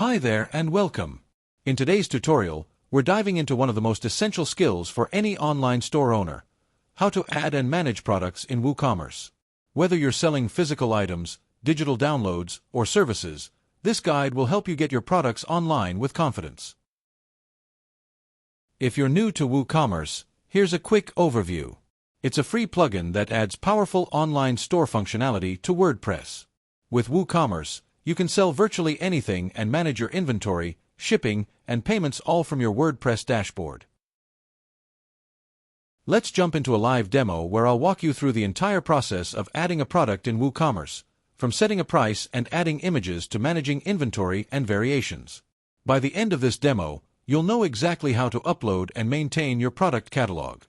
Hi there and welcome. In today's tutorial, we're diving into one of the most essential skills for any online store owner: how to add and manage products in WooCommerce. Whether you're selling physical items, digital downloads, or services, this guide will help you get your products online with confidence. If you're new to WooCommerce, here's a quick overview. It's a free plugin that adds powerful online store functionality to WordPress. With WooCommerce, you can sell virtually anything and manage your inventory, shipping, and payments all from your WordPress dashboard. Let's jump into a live demo where I'll walk you through the entire process of adding a product in WooCommerce, from setting a price and adding images to managing inventory and variations. By the end of this demo, you'll know exactly how to upload and maintain your product catalog.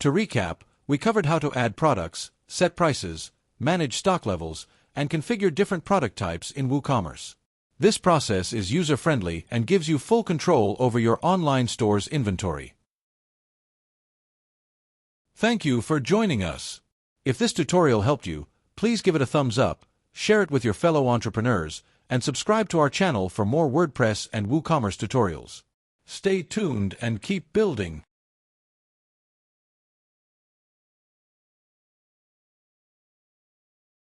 To recap, we covered how to add products, set prices, manage stock levels, and configure different product types in WooCommerce. This process is user-friendly and gives you full control over your online store's inventory. Thank you for joining us. If this tutorial helped you, please give it a thumbs up, share it with your fellow entrepreneurs, and subscribe to our channel for more WordPress and WooCommerce tutorials. Stay tuned and keep building.